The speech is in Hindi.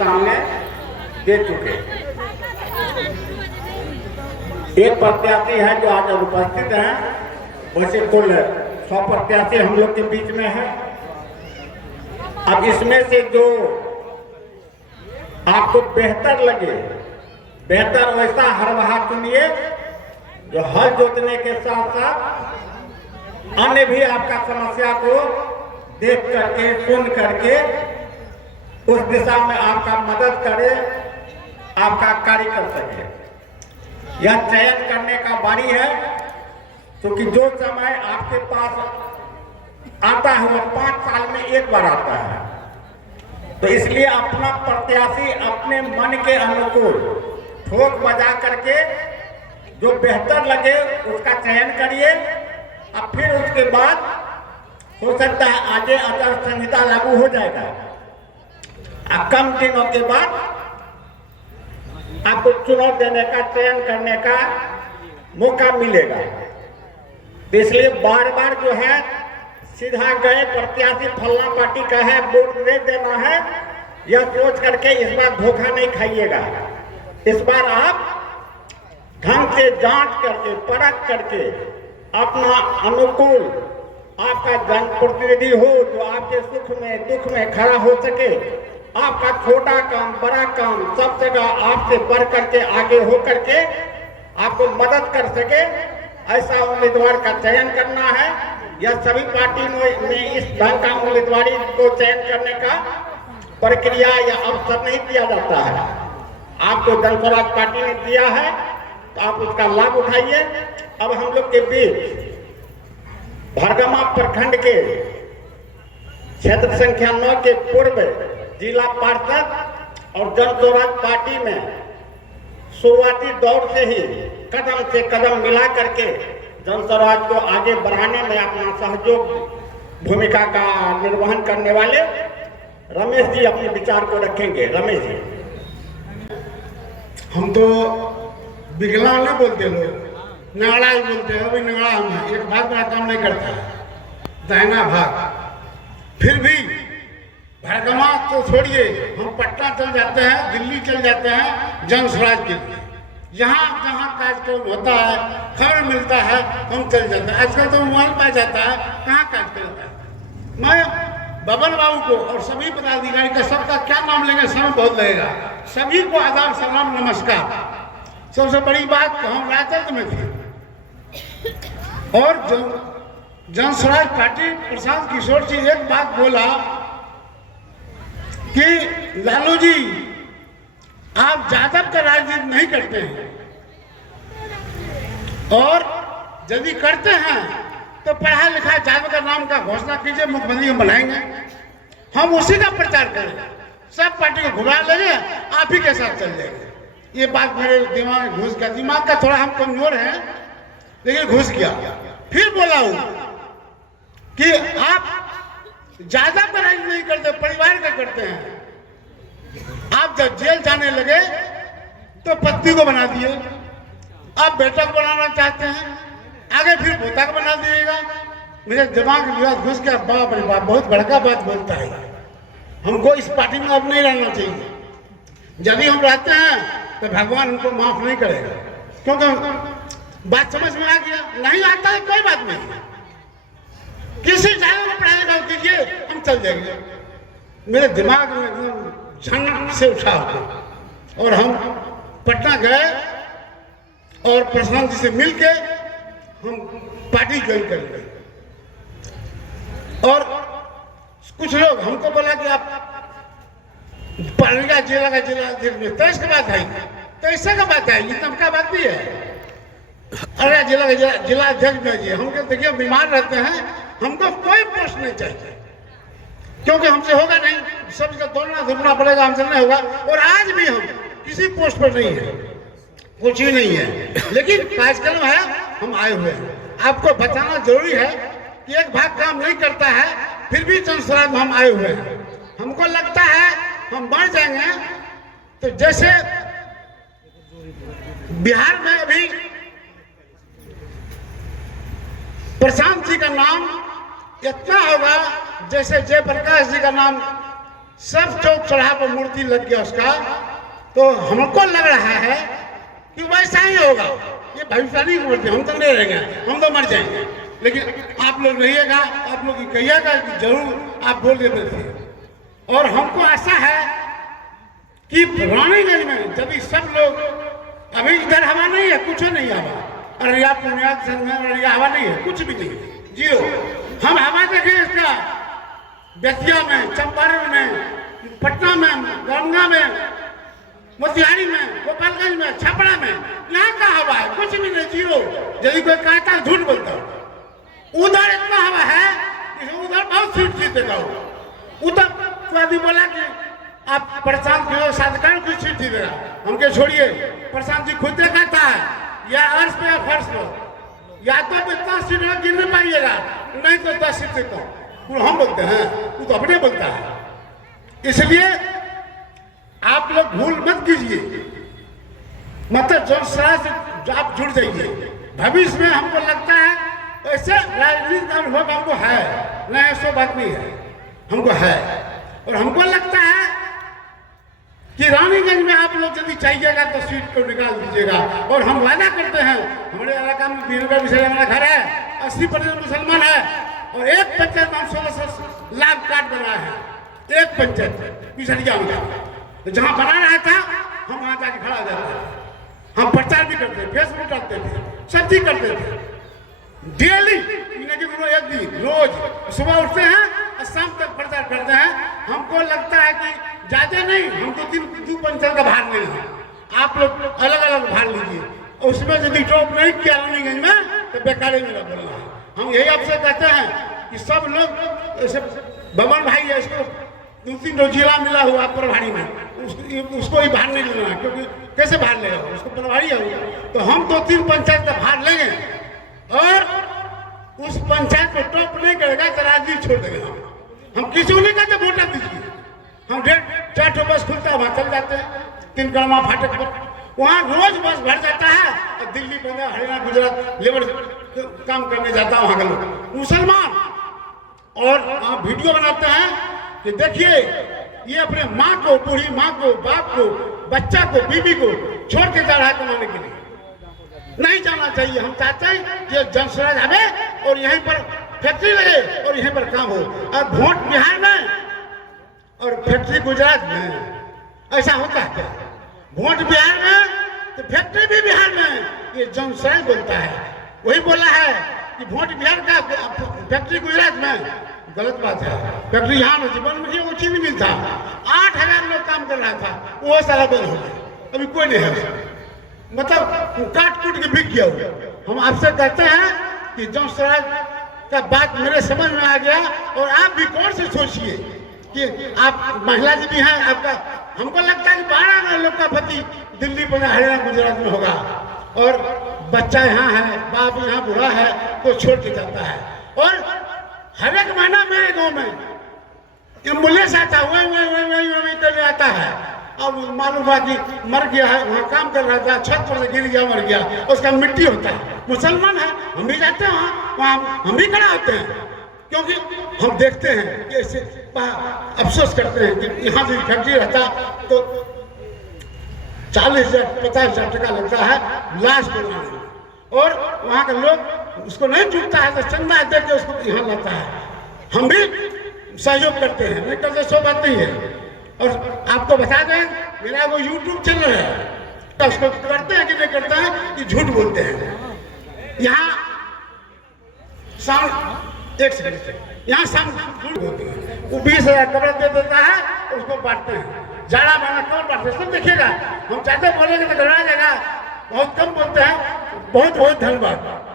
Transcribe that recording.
सामने दे चुके। एक प्रत्याशी है जो आज उपस्थित हैं, वैसे कुल 100 प्रत्याशी हम लोग के बीच में है। अब इसमें से जो आपको बेहतर लगे, बेहतर वैसा हर वहा चुनिए जो हल जोतने के साथ साथ अन्य भी आपका समस्या को देख करके सुन करके उस दिशा में आपका मदद करे, आपका कार्य कर सके। यह चयन करने का बारी है, क्योंकि जो समय आपके पास आता है वह 5 साल में एक बार आता है। तो इसलिए अपना प्रत्याशी अपने मन के अनुकूल ठोक बजा करके जो बेहतर लगे उसका चयन करिए। अब फिर उसके बाद हो सकता है आगे आचार संहिता लागू हो जाएगा, कम दिनों के बाद आपको चुनाव देने का, चयन करने का मौका मिलेगा। तो इसलिए बार बार जो है सीधा गए प्रत्याशी फलना पार्टी का है, वोट दे देना है, यह सोच करके इस बार धोखा नहीं खाइएगा। इस बार आप ढंग से जांच करके, परख करके अपना अनुकूल आपका जनप्रतिनिधि हो जो आपके सुख में दुख में खड़ा हो सके, आपका छोटा काम बड़ा काम सब जगह आपसे बढ़ करके आगे हो करके आपको मदद कर सके, ऐसा उम्मीदवार का चयन करना है। यह सभी पार्टी में इस ढंग का उम्मीदवारी को चयन करने का प्रक्रिया या अवसर नहीं दिया जाता है। आपको जनस्वराज पार्टी ने दिया है तो आप उसका लाभ उठाइए। अब हम लोग के बीच भरगमा प्रखंड के क्षेत्र संख्या 9 के पूर्व जिला पार्षद और जनस्वराज पार्टी में शुरुआती दौर से ही कदम से कदम मिला करके जनस्वराज को आगे बढ़ाने में अपना सहयोग भूमिका का निर्वहन करने वाले रमेश जी अपने विचार को रखेंगे। रमेश जी। हम तो बिगला नहीं बोलते, लोग नगड़ा ही बोलते हैं। अभी नगड़ा हम एक भाग बड़ा काम नहीं करता, दाहिना भाग। फिर भी भरगमा तो छोड़िए, हम पटना चल जाते हैं, दिल्ली चल जाते हैं जनस्वराज के लिए। जहाँ जहाँ कार्यक्रम होता है, खबर मिलता है, हम चल जाते हैं। आजकल तो मोबाइल पाया जाता है, कहाँ कार्यक्रम होता है। मैं बबन बाबू को और सभी पदाधिकारी का, सबका क्या नाम लेंगे, समय बहुत लगेगा। सभी को आदाब सलाम नमस्कार। सबसे बड़ी बात हम राजद में थे और जनस्वराज पार्टी प्रशांत किशोर जी एक बात बोला कि लालू जी आप यादव का राजनीति नहीं करते हैं, और यदि करते हैं तो पढ़ा लिखा यादव का नाम का घोषणा कीजिए, मुख्यमंत्री हम बनाएंगे। हम उसी का प्रचार करेंगे, सब पार्टी को घुमा लेंगे, आप ही के साथ चल जाएंगे। ये बात मेरे दिमाग में घुस गया। दिमाग का थोड़ा हम कमजोर हैं, लेकिन घुस गया। फिर बोला हूं कि आप ज्यादा का राजनीति नहीं करते, परिवार का करते हैं। आप जब जेल जाने लगे तो पत्नी को बना दिए, अब बेटा को बनाना चाहते हैं, आगे फिर पोता को बना दिएगा। मेरे दिमाग में घुस गया। बाप रे बाप, बहुत बड़का बात बोलता है। हमको इस पार्टी में अब नहीं रहना चाहिए। यदि हम रहते हैं तो भगवान हमको माफ नहीं करेगा, क्योंकि बात समझ में आ गया। नहीं आता है कोई बात नहीं, किसी जगह में पढ़ाई लिखाई कीजिए, हम चल जाएंगे। मेरे दिमाग में एकदम झन से उठा हो और हम पटना गए और प्रशांत जी से मिलके हम पार्टी ज्वाइन कर गए। और कुछ लोग हमको बोला कि आप पालिका जिला का जिला अध्यक्ष, तेईस का बात है, तेईसा का बात है, ये तब का बात भी है। अरे जिला अध्यक्ष में जी, हम देखिए बीमार रहते हैं, हमको कोई पोस्ट नहीं चाहिए, क्योंकि हमसे होगा नहीं, सबका दौड़ना धूपना पड़ेगा, हमसे नहीं होगा। और आज भी हम किसी पोस्ट पर नहीं है, कुछ ही नहीं है, लेकिन कार्यक्रम है, हम आए हुए हैं। आपको बताना जरूरी है कि एक भाग काम नहीं करता है, फिर भी जनस्वराज में हम आए हुए हैं। हमको लगता है हम बढ़ जाएंगे तो जैसे बिहार में अभी प्रशांत जी का नाम इतना होगा जैसे जयप्रकाश जी का नाम सब चौक चढ़ा पर मूर्ति लग गया उसका, तो हमको लग रहा है कि वैसा ही होगा। ये भविष्यवाणी की मूर्ति, हम तो नहीं रहेंगे, हम तो मर जाएंगे। लेकिन आप लोग रहिएगा, आप लोग कहिएगा कि जरूर आप बोल देते थे। और हमको आशा है कि रानीगंज में जब सब लोग, अभी इधर हवा नहीं है, कुछ नहीं हवा, अररिया पूर्णिया अररिया हवा नहीं है, कुछ भी नहीं, जीरो। हम हवा देखें इसका बेतिया में, चंपारण में, पटना में, गंगा में, मोतिहारी में, गोपालगंज में, छपरा में, यहाँ का हवा है कुछ भी नहीं, जीरो। यदि कोई कहता है झूठ बोलता, उधर इतना हवा है कि उधर बहुत सीट जीतेगा। उधर तो बोला कि आप प्रशांत की साधकार की सीट जीतेगा, हमके छोड़िए। प्रशांत जी खुद कहता है या अर्श पे या फर्श पर, या तो 10 सीट गिन नहीं पाइएगा, नहीं तो 10 सीट देता हूँ। हम बोलते हैं, वो तो अपने बोलता है। इसलिए आप लोग भूल मत कीजिए, मतलब जनसभा से आप जुड़ जाइए। भविष्य में हमको लगता है ऐसे राजनीति का अनुभव हमको है, नहीं ऐसा बात नहीं है, हमको है। और हमको लगता है कि रानीगंज में आप लोग यदि चाहिएगा तो सीट को निकाल दीजिएगा। और हम वादा करते हैं, हमारे इलाका में बीरगा विषय हमारा घर है, 80% मुसलमान है, और एक पंचायत में 16 लाख कार्ड बना है, एक पंचायत पिछड़िया में। तो जहाँ बना रहा था हम वहाँ जाके खड़ा हो जाते थे, हम प्रचार भी करते थे, फेसबुक करते थे, सब चीज करते थे डेली, एक दिन रोज सुबह उठते हैं और शाम तक प्रचार करते हैं। हमको लगता है कि ज्यादा नहीं, हमको 2 पंचायत का भार नहीं है, आप लोग अलग अलग भार लीजिए। उसमें यदि टॉप नहीं किया रानीगंज में तो बेकार ही मेरा बोलना है। हम यही आपसे कहते हैं कि सब लोग ऐसे बमन भाई है, इसको 2-3 जिला मिला हुआ प्रभारी में, उसको ही भार नहीं लेना, क्योंकि कैसे भार लेगा, उसको प्रभारी है। तो हम 2-3 पंचायत का भार लेंगे और उस पंचायत को टॉप नहीं करेगा तो राजनीति छोड़ देंगे। हम किसी को नहीं कहते वोटा दीजिए, हम 4 बस खुलता है वहाँ चल जाते हैं, 3 कड़मा फाटक पर, वहाँ रोज बस भर जाता है। और दिल्ली, पंजाब, हरियाणा, गुजरात लेबर काम करने जाता है वहाँ के लोग मुसलमान। और आप वीडियो बनाते हैं कि देखिए ये अपने माँ को, बूढ़ी माँ को, बाप को, बच्चा को, बीवी को छोड़ के जा रहा है कमाने के लिए। नहीं जाना चाहिए। हम चाहते हैं कि जनसुराज आवे और यहीं पर फैक्ट्री लगे और यहीं पर काम हो। और वोट बिहार में और फैक्ट्री गुजरात में, ऐसा होता है क्या? वोट बिहार में तो फैक्ट्री भी बिहार में। ये जनसुराज बोलता है, वही बोला है कि वोट बिहार का फैक्ट्री गुजरात में, गलत बात है। फैक्ट्री यहाँ में जीवन में वो चीज नहीं मिलता। 8000 लोग काम कर रहा था, वो सारा बंद हो गया, अभी कोई नहीं है, मतलब काट कूट के बिक गया। हम आपसे कहते हैं कि जनसुराज का बात मेरे समझ में आ गया। और आप भी कौन से सोचिए कि आप महिला जी भी हैं, आपका हमको लगता है कि 12 लोग का पति दिल्ली, पंजाब, हरियाणा, गुजरात में होगा, और बच्चा यहाँ है, बाप यहाँ बूढ़ा है तो छोड़ के जाता है। और हर एक महीना मेरे गाँव में एम्बुलेंस आता है, वही करने आता है। अब मालूम हुआ कि मर गया है, वहाँ काम कर रहा था, छत पर से गिर गया, मर गया, उसका मिट्टी होता है। मुसलमान है, हम भी जाते हैं वहाँ हम भी खड़ा होते हैं, क्योंकि हम देखते हैं कि ऐसे अफसोस करते हैं कि यहाँ से फैक्ट्री रहता तो 40,000-50,000 टका लगता है लाश बनाने में, और वहाँ के लोग उसको नहीं चुकता है तो चंदा दे के उसको यहाँ लाता है। हम भी सहयोग करते हैं, नहीं करते सो बात नहीं है। और आपको बता दें, मेरा वो YouTube चैनल है, तो उसको करते हैं कि नहीं करते हैं कि झूठ बोलते हैं। यहाँ शाम एक सेकंड, यहाँ शाम झूठ बोलते हैं, वो 20,000 कपड़ा दे देता है, उसको बांटते हैं। जाड़ा माना कौन बांटते सब देखिएगा। हम चाहते बोलेंगे तो गड़बड़ा जाएगा, बहुत कम बोलते हैं। बहुत बहुत धन्यवाद।